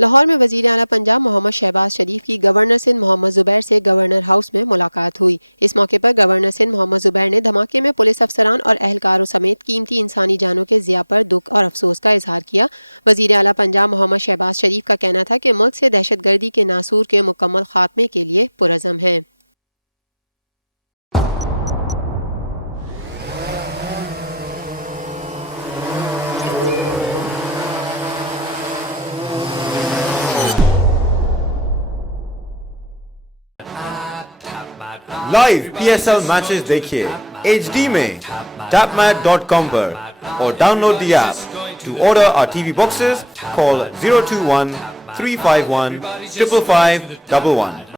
लाहौर में वज़ीर आला पंजाब मोहम्मद शहबाज शरीफ की गवर्नर सिंध मोहम्मद ज़ुबैर से गवर्नर हाउस में मुलाकात हुई। इस मौके पर गवर्नर सिंध मोहम्मद ज़ुबैर ने धमाके में पुलिस अफसरान और अहलकारों समेत कीमती इंसानी जानों के ज़िया पर दुख और अफसोस का इजहार किया। वज़ीर आला पंजाब मोहम्मद शहबाज शरीफ का कहना था कि मुल्क से दहशतगर्दी के नासूर के मुकम्मल खात्मे के लिए पुरज़म है। लाइव PSL मैचेस देखिए HD में tapmat.com पर और download the app. To order our TV boxes, call 021 351 55511.